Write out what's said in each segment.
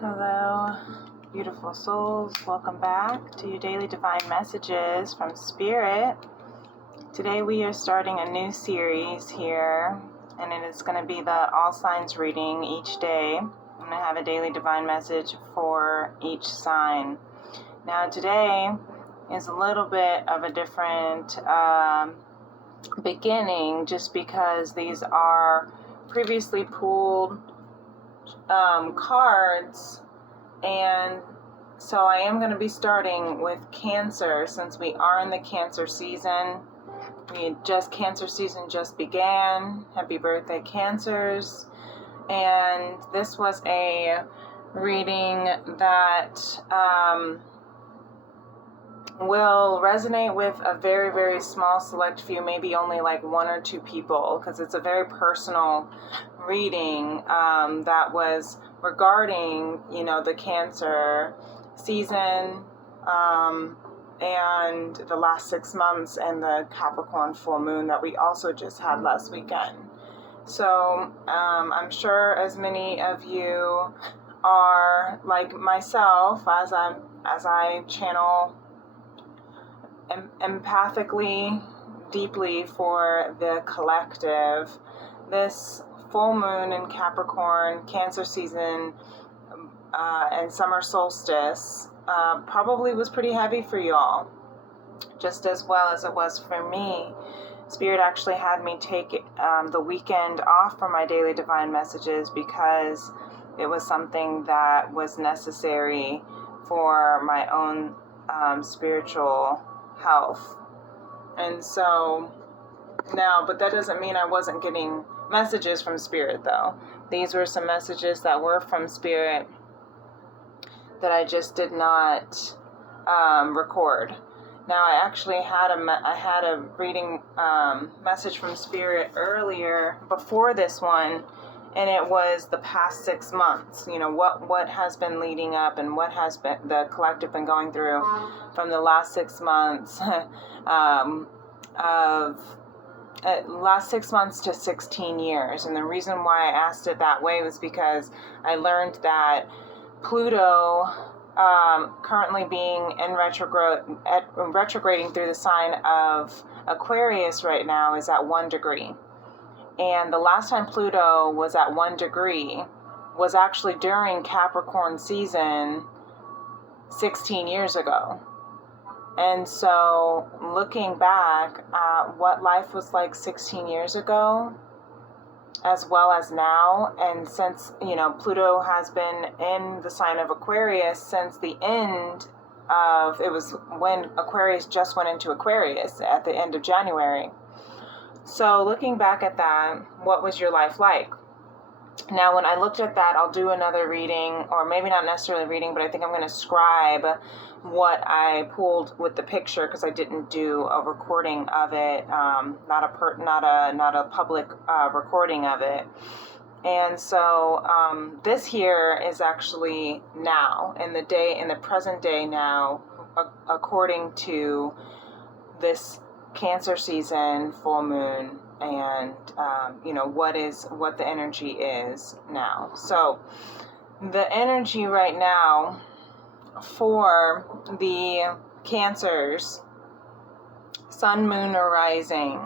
Hello, beautiful souls. Welcome back to your daily divine messages from Spirit. Today we are starting a new series here, and it is going to be the all signs reading each day. I'm going to have a daily divine message for each sign. Now today is a little bit of a different beginning, just because these are previously pulled cards, and so I am going to be starting with Cancer, since we are in the Cancer season. Cancer season just began. Happy birthday, Cancers. And this was a reading that will resonate with a very, very small select few, maybe only like one or two people, because it's a very personal reading that was regarding, the Cancer season and the last 6 months and the Capricorn full moon that we also just had last weekend. So I'm sure as many of you are like myself, as I channel empathically, deeply for the collective. This full moon in Capricorn, Cancer season, and summer solstice probably was pretty heavy for you all, just as well as it was for me. Spirit actually had me take the weekend off from my daily divine messages because it was something that was necessary for my own spiritual health. And so now, but that doesn't mean I wasn't getting messages from Spirit, though. These were some messages that were from Spirit that I just did not record. Now, I actually had a reading message from Spirit earlier before this one, and it was the past 6 months. What has been leading up, and what has been the collective been going through from the last 6 months last 6 months to 16 years. And the reason why I asked it that way was because I learned that Pluto, currently being in retrograding through the sign of Aquarius right now, is at 1 degree. And the last time Pluto was at 1 degree was actually during Capricorn season 16 years ago. And so looking back at what life was like 16 years ago, as well as now, and since, Pluto has been in the sign of Aquarius since the end of, it was when Aquarius just went into Aquarius at the end of January. So looking back at that, what was your life like? Now, when I looked at that, I'll do another reading, or maybe not necessarily reading, but I think I'm going to scribe what I pulled with the picture, because I didn't do a recording of it, not a public recording of it. And so this here is actually now, in the present day now, according to this Cancer season full moon, and what the energy is now. So the energy right now for the Cancers, sun, moon, or rising,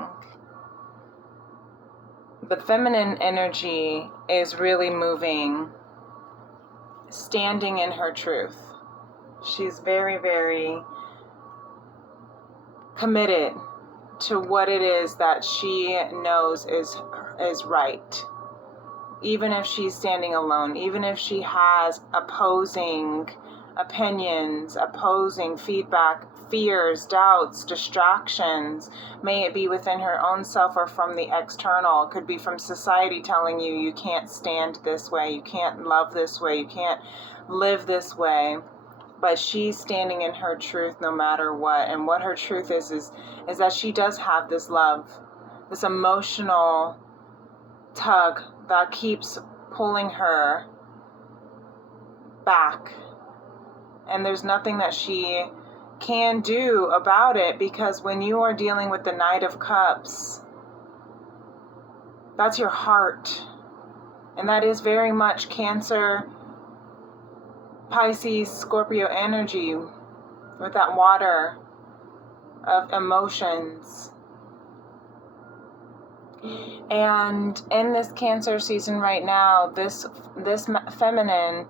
the feminine energy is really moving, standing in her truth. She's very, very committed to what it is that she knows is right. Even if she's standing alone, even if she has opposing opinions, opposing feedback, fears, doubts, distractions, may it be within her own self or from the external. It could be from society telling you can't stand this way, you can't love this way, you can't live this way. But she's standing in her truth no matter what. And what her truth is that she does have this love, this emotional tug that keeps pulling her back. And there's nothing that she can do about it, because when you are dealing with the Knight of Cups, that's your heart. And that is very much Cancer Pisces, Scorpio energy with that water of emotions. And in this Cancer season right now, this feminine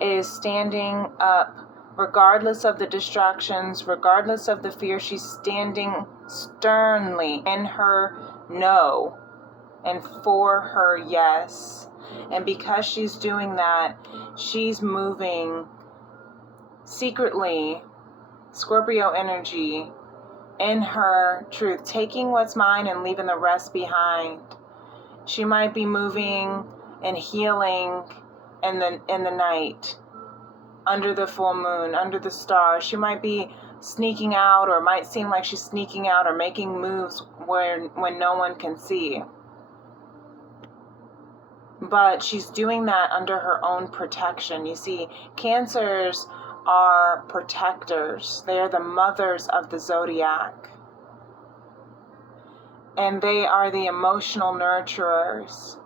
is standing up regardless of the distractions, regardless of the fear. She's standing sternly in her no and for her yes. And because she's doing that, she's moving secretly, Scorpio energy, in her truth, taking what's mine and leaving the rest behind. She might be moving and healing in the night, under the full moon, under the stars. She might be sneaking out, or it might seem like she's sneaking out or making moves when no one can see. But she's doing that under her own protection. You see, Cancers are protectors. They are the mothers of the zodiac. And they are the emotional nurturers.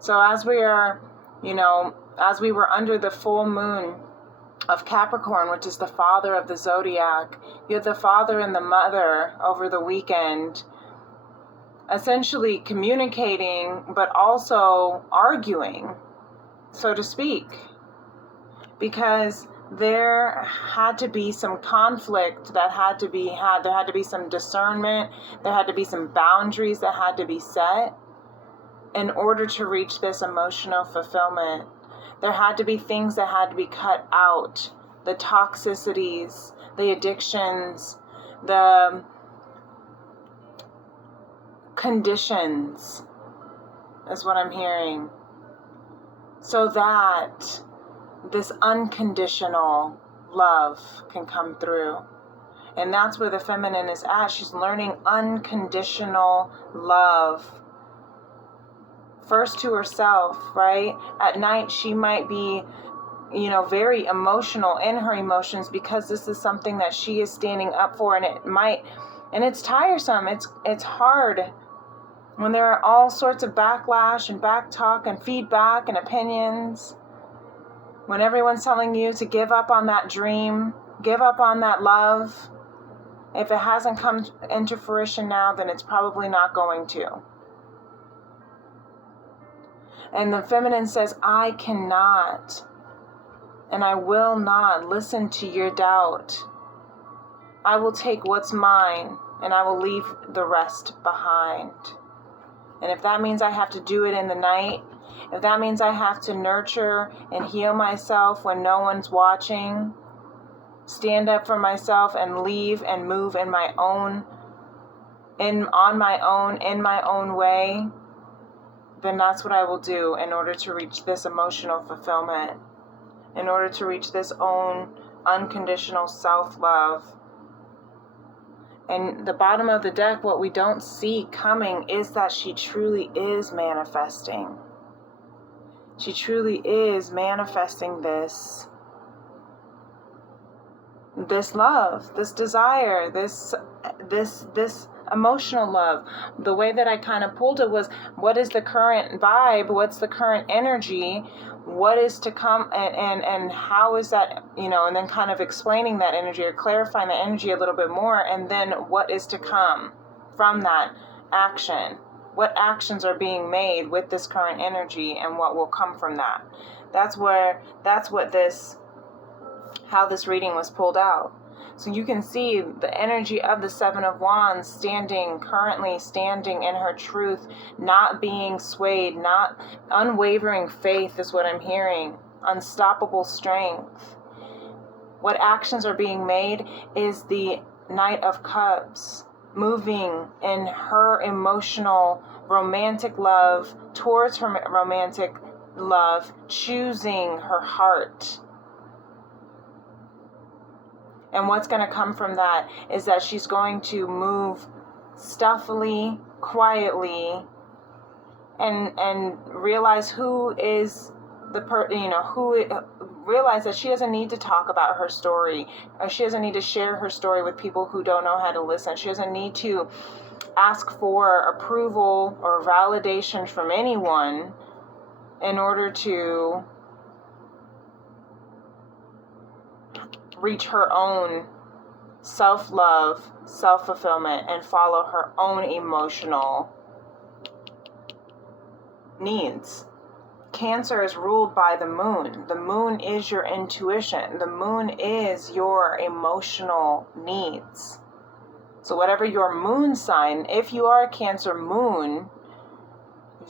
So as we are, as we were under the full moon of Capricorn, which is the father of the zodiac, you have the father and the mother over the weekend, essentially communicating, but also arguing, so to speak, because there had to be some conflict that had to be had. There had to be some discernment. There had to be some boundaries that had to be set in order to reach this emotional fulfillment. There had to be things that had to be cut out. The toxicities, the addictions, the conditions is what I'm hearing. So that this unconditional love can come through. And that's where the feminine is at. She's learning unconditional love. First to herself, right? At night, she might be, very emotional in her emotions because this is something that she is standing up for, and it's tiresome. It's hard when there are all sorts of backlash and back talk and feedback and opinions. When everyone's telling you to give up on that dream, give up on that love. If it hasn't come into fruition now, then it's probably not going to. And the feminine says, I cannot and I will not listen to your doubt. I will take what's mine and I will leave the rest behind. And if that means I have to do it in the night, if that means I have to nurture and heal myself when no one's watching, stand up for myself and leave and move in my own way, then that's what I will do in order to reach this emotional fulfillment, in order to reach this own unconditional self-love. And the bottom of the deck, what we don't see coming is that she truly is manifesting. She truly is manifesting this love, this desire, this emotional love. The way that I kind of pulled it was, what is the current vibe? What's the current energy? What is to come, and how is that, and then kind of explaining that energy or clarifying the energy a little bit more, and then what is to come from that action. What actions are being made with this current energy and what will come from that. How this reading was pulled out. So you can see the energy of the Seven of Wands currently standing in her truth, not being swayed, not unwavering faith is what I'm hearing, unstoppable strength. What actions are being made is the Knight of Cups, moving in her emotional romantic love towards her romantic love, choosing her heart. And what's going to come from that is that she's going to move stealthily, quietly, and realize who is realize that she doesn't need to talk about her story, or she doesn't need to share her story with people who don't know how to listen. She doesn't need to ask for approval or validation from anyone in order to reach her own self-love, self-fulfillment, and follow her own emotional needs. Cancer is ruled by the moon. The moon is your intuition. The moon is your emotional needs. So whatever your moon sign, if you are a Cancer moon,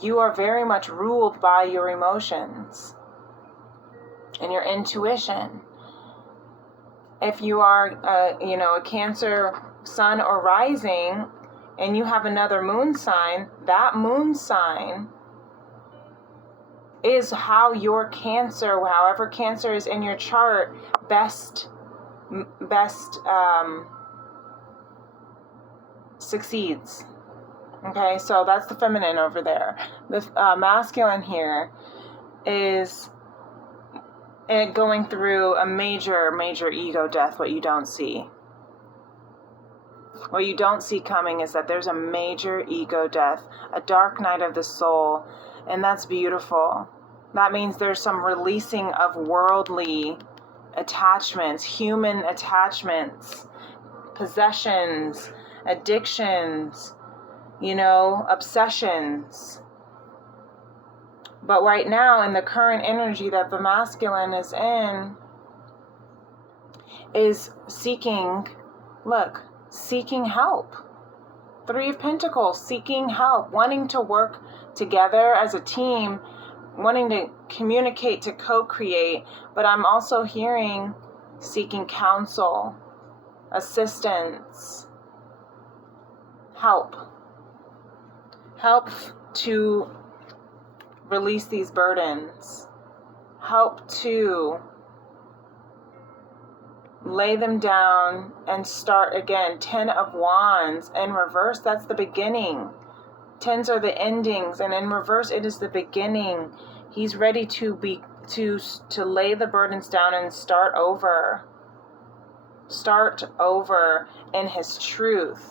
you are very much ruled by your emotions and your intuition. If you are, a Cancer sun or rising, and you have another moon sign, that moon sign is how your Cancer, however Cancer is in your chart, best succeeds. Okay, so that's the feminine over there. The masculine here is going through a major ego death. What you don't see coming is that there's a major ego death, a dark night of the soul, and that's beautiful. That means there's some releasing of worldly attachments, human attachments, possessions, addictions, obsessions. But right now, in the current energy that the masculine is in, is seeking help. 3 of Pentacles, seeking help, wanting to work together as a team, wanting to communicate, to co-create. But I'm also hearing seeking counsel, assistance, help to release these burdens, help to lay them down and start again. 10 of Wands in reverse, that's the beginning. 10s are the endings, and in reverse it is the beginning. He's ready to lay the burdens down and start over in his truth.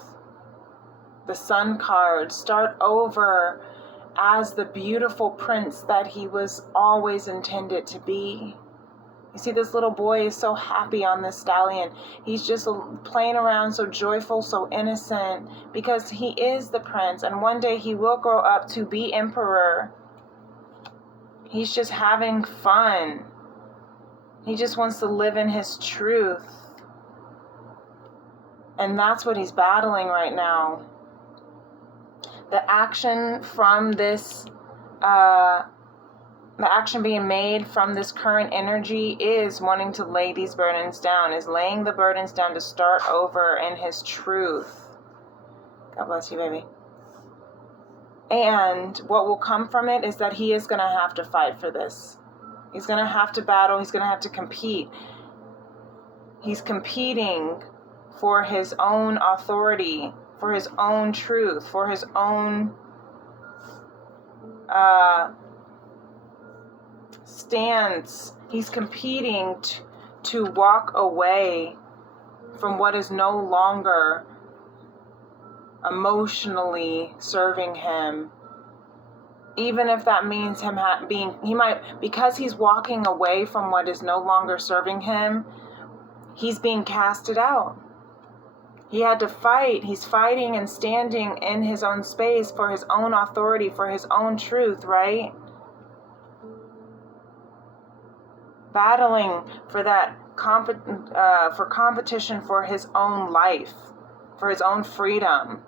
The Sun card, start over as the beautiful prince that he was always intended to be. You see, this little boy is so happy on this stallion. He's just playing around, so joyful, so innocent, because he is the prince, and one day he will grow up to be emperor. He's just having fun. He just wants to live in his truth. And that's what he's battling right now. The action from this, the action being made from this current energy is wanting to lay these burdens down, is laying the burdens down to start over in his truth. God bless you, baby. And what will come from it is that he is going to have to fight for this. He's going to have to battle. He's going to have to compete. He's competing for his own authority, for his own truth, for his own stance. He's competing to walk away from what is no longer emotionally serving him. Even if that means him because he's walking away from what is no longer serving him, he's being casted out. He had to fight. He's fighting and standing in his own space for his own authority, for his own truth, right? Battling for that for competition for his own life, for his own freedom.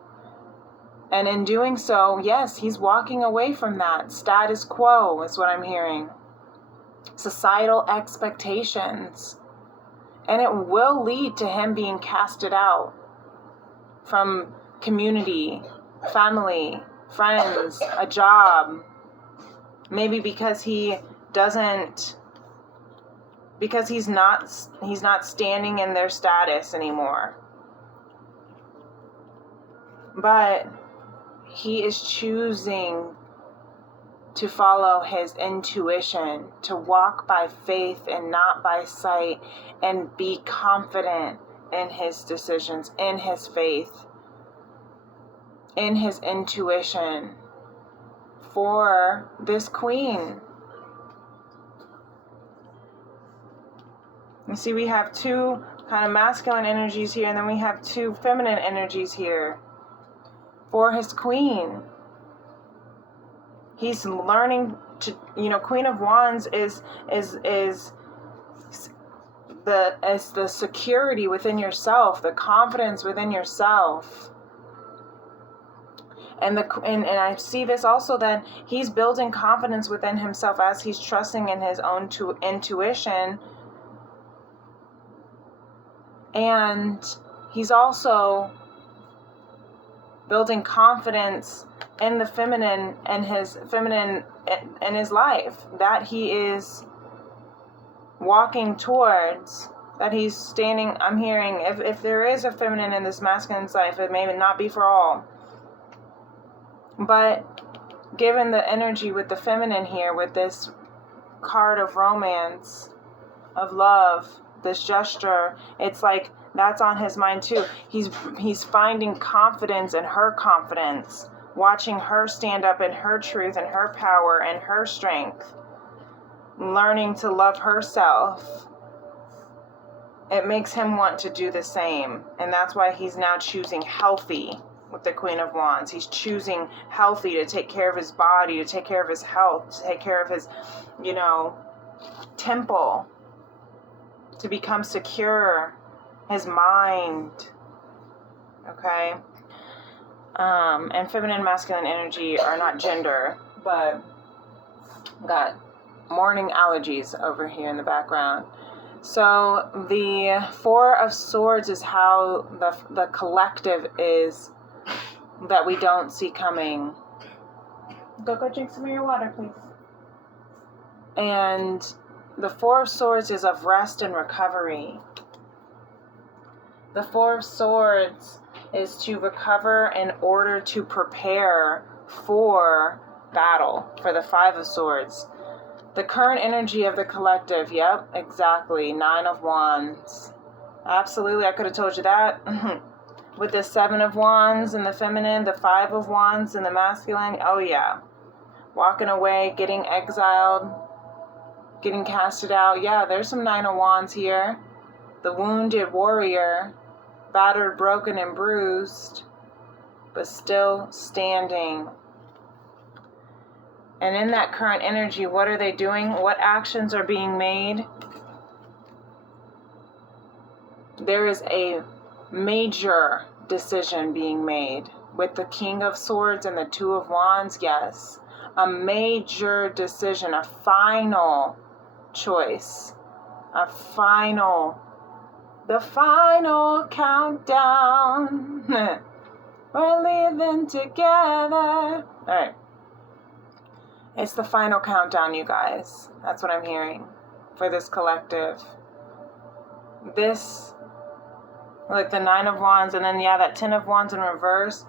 And in doing so, yes, he's walking away from that. Status quo is what I'm hearing. Societal expectations. And it will lead to him being casted out from community, family, friends, a job. Maybe because he's not standing in their status anymore. But he is choosing to follow his intuition, to walk by faith and not by sight, and be confident in his decisions, in his faith, in his intuition for this queen. You see, we have two kind of masculine energies here, and then we have two feminine energies here for his queen. He's learning to, Queen of Wands is the security within yourself, the confidence within yourself. And I see this also, that he's building confidence within himself as he's trusting in his own intuition. And he's also building confidence in the feminine and his feminine in his life that he is walking towards, that he's standing. I'm hearing, if there is a feminine in this masculine's life, it may not be for all. But given the energy with the feminine here, with this card of romance, of love, this gesture, it's like that's on his mind too. He's finding confidence in her confidence, watching her stand up in her truth and her power and her strength, learning to love herself. It makes him want to do the same, and that's why he's now choosing healthy with the Queen of Wands. He's choosing healthy to take care of his body, to take care of his health, to take care of his, temple, to become secure, his mind. Okay? And feminine and masculine energy are not gender, but got morning allergies over here in the background. So the Four of Swords is how the collective is that we don't see coming. Go drink some of your water, please. And the Four of Swords is of rest and recovery. The Four of Swords is to recover in order to prepare for battle, for the Five of Swords. The current energy of the collective, yep, exactly, Nine of Wands. Absolutely, I could have told you that. With the Seven of Wands and the feminine, the Five of Wands and the masculine, oh yeah. Walking away, getting exiled, getting casted out. Yeah, there's some Nine of Wands here. The wounded warrior, battered, broken, and bruised, but still standing. And in that current energy, what are they doing? What actions are being made? There is a major decision being made. With the King of Swords and the Two of Wands, yes. A major decision, a final choice. The final countdown. We're living together. All right. It's the final countdown, you guys. That's what I'm hearing for this collective. This, like the Nine of Wands, and then, that Ten of Wands in reverse.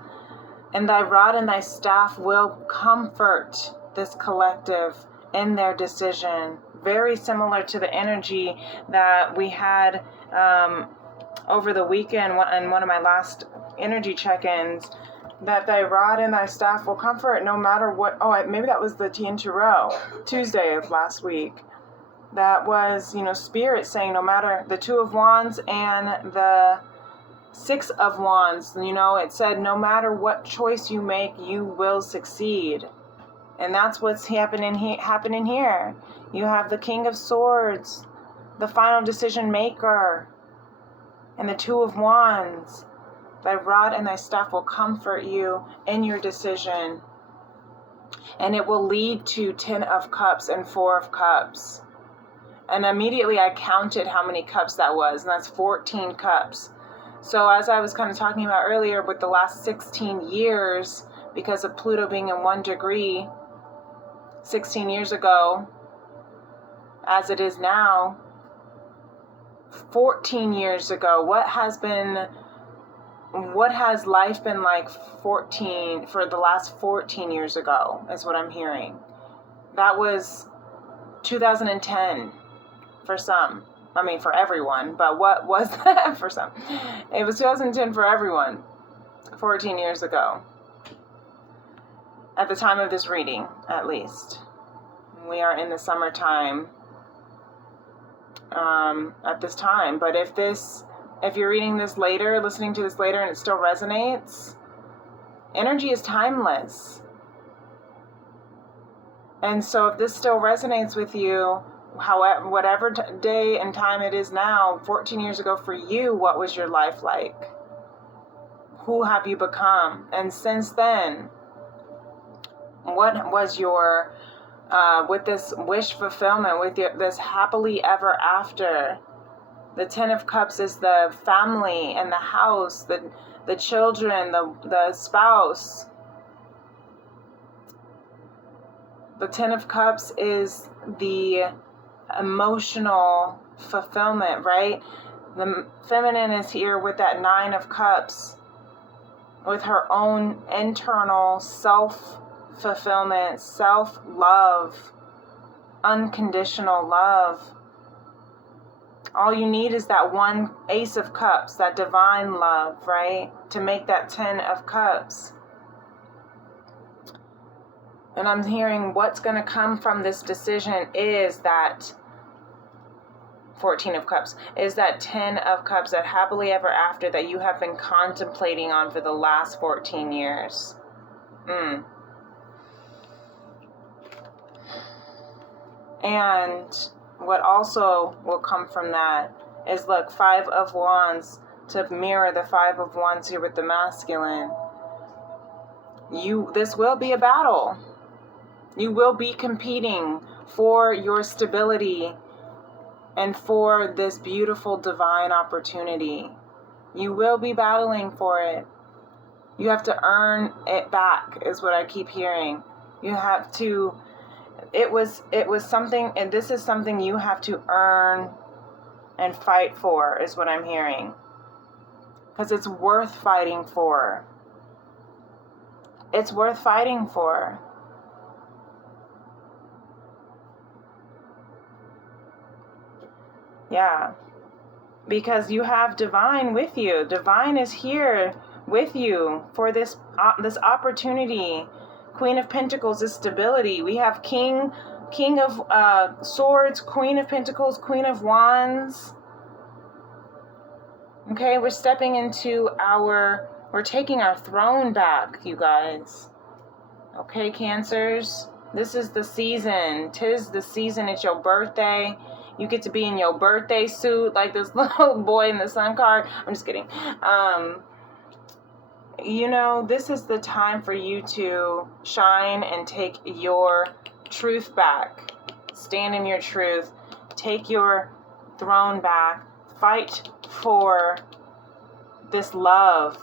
And thy rod and thy staff will comfort this collective in their decision. Very similar to the energy that we had over the weekend in one of my last energy check-ins. That thy rod and thy staff will comfort no matter what. Maybe that was the Tien Tarot, Tuesday of last week. That was, Spirit saying no matter the Two of Wands and the Six of Wands, it said no matter what choice you make, you will succeed. And that's what's happening here. You have the King of Swords, the final decision maker, and the Two of Wands. Thy rod and thy staff will comfort you in your decision. And it will lead to 10 of Cups and 4 of Cups. And immediately I counted how many cups that was, and that's 14 cups. So as I was kind of talking about earlier, with the last 16 years, because of Pluto being in 1 degree, 16 years ago, as it is now, 14 years ago, what has life been like for the last 14 years ago, is what I'm hearing. That was 2010 for some. I mean, for everyone, but what was that for some? It was 2010 for everyone, 14 years ago. At the time of this reading, at least. We are in the summertime. at this time. But if you're reading this later, listening to this later, and it still resonates, energy is timeless. And so if this still resonates with you, however, whatever day and time it is now, 14 years ago for you, what was your life like? Who have you become? And since then, what was your, with this wish fulfillment, with this happily ever after? The Ten of Cups is the family and the house, the children, the spouse. The Ten of Cups is the emotional fulfillment, right? The feminine is here with that Nine of Cups, with her own internal self-fulfillment, self-love, unconditional love. All you need is that one Ace of Cups, that divine love, right? To make that 10 of Cups. And I'm hearing what's going to come from this decision is that 14 of Cups, is that 10 of Cups, that happily ever after that you have been contemplating on for the last 14 years. And what also will come from that is, look, 5 of Wands, to mirror the 5 of Wands here with the masculine. This will be a battle. You will be competing for your stability and for this beautiful divine opportunity. You will be battling for it. You have to earn it back, is what I keep hearing. You have to, it was something, and this is something you have to earn and fight for, is what I'm hearing. Because it's worth fighting for. It's worth fighting for. Yeah, because you have divine with you. Divine is here with you for this opportunity. Queen of Pentacles is stability. We have King of Swords, Queen of Pentacles, Queen of Wands. Okay, we're stepping into we're taking our throne back, you guys. Okay, Cancers, this is the season. 'Tis the season. It's your birthday. You get to be in your birthday suit like this little boy in the sun card. I'm just kidding. This is the time for you to shine and take your truth back. Stand in your truth. Take your throne back. Fight for this love.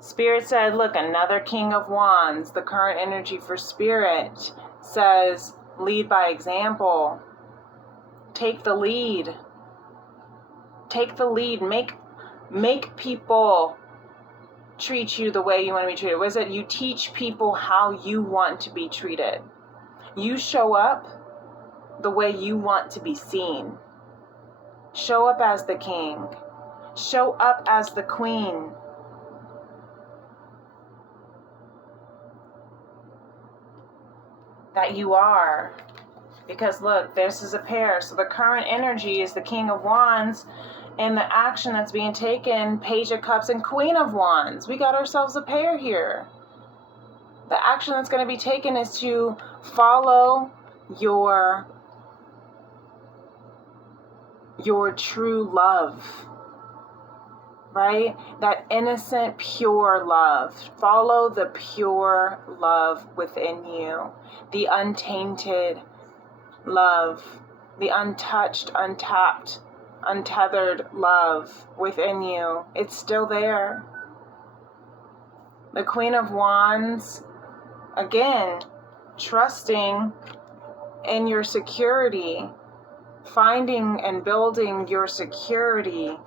Spirit said, look, another King of Wands. The current energy for Spirit says, lead by example. Take the lead. Take the lead. Make people treat you the way you want to be treated. What is it? You teach people how you want to be treated. You show up the way you want to be seen. Show up as the king. Show up as the queen. That you are. Because look, this is a pair. So the current energy is the King of Wands, and the action that's being taken, Page of Cups and Queen of Wands. We got ourselves a pair here. The action that's going to be taken is to follow your true love. Right? That innocent, pure love. Follow the pure love within you. The untainted love. The untouched, untapped, untethered love within you. It's still there. The Queen of Wands, again, trusting in your security. Finding and building your security.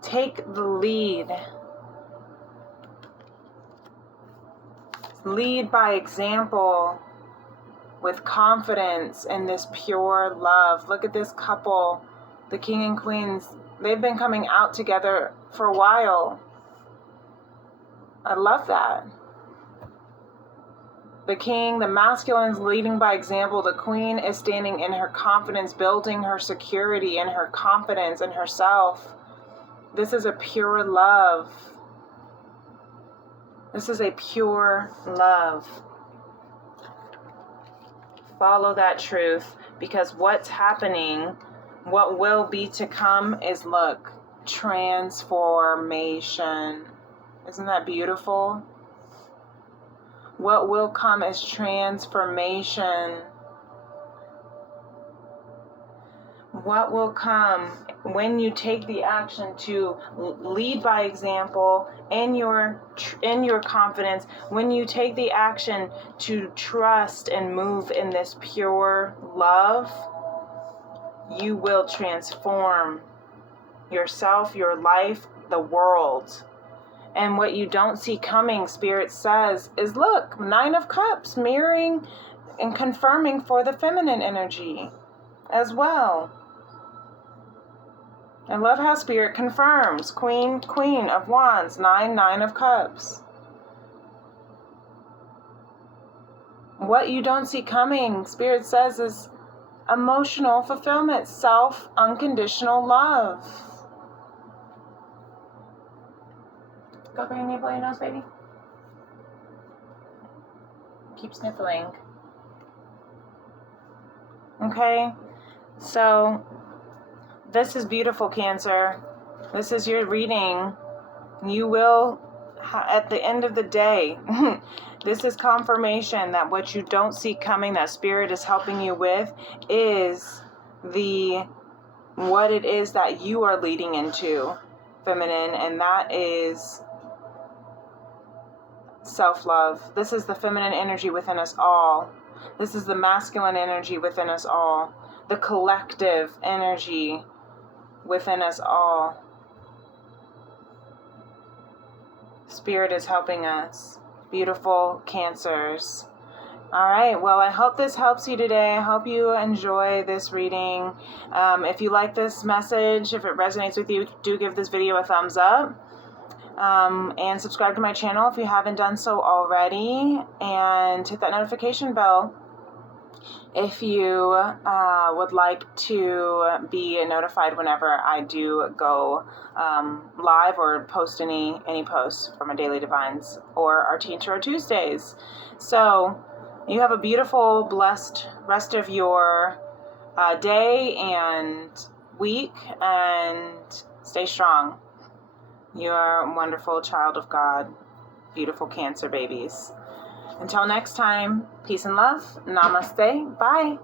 Take the lead. Lead by example with confidence in this pure love. Look at this couple, the King and Queens. They've been coming out together for a while. I love that. The king, the masculine is leading by example. The queen is standing in her confidence, building her security and her confidence in herself. This is a pure love. This is a pure love. Follow that truth, because what's happening, what will be to come is, look, transformation. Isn't that beautiful? What will come is transformation. What will come when you take the action to lead by example in your confidence, when you take the action to trust and move in this pure love, you will transform yourself, your life, the world. And what you don't see coming, Spirit says, is, look, 9 of Cups, mirroring and confirming for the feminine energy as well. I love how Spirit confirms. Queen of Wands, 9 of Cups. What you don't see coming, Spirit says, is emotional fulfillment, unconditional love. Go bring a nipple on your nose, baby. Keep sniffling. Okay, so this is beautiful, Cancer. This is your reading. You will, at the end of the day, this is confirmation that what you don't see coming, that Spirit is helping you with, is what it is that you are leading into, feminine, and that is self-love. This is the feminine energy within us all. This is the masculine energy within us all. The collective energy within us all. Spirit is helping us. Beautiful Cancers. All right, well, I hope this helps you today. I hope you enjoy this reading. If you like this message, if it resonates with you, do give this video a thumbs up. And subscribe to my channel if you haven't done so already, and hit that notification bell if you would like to be notified whenever I do go live or post any posts for my Daily Divines or our Teen Tarot Tuesdays. So you have a beautiful, blessed rest of your day and week, and stay strong. You are a wonderful child of God. Beautiful Cancer babies. Until next time, peace and love. Namaste. Bye.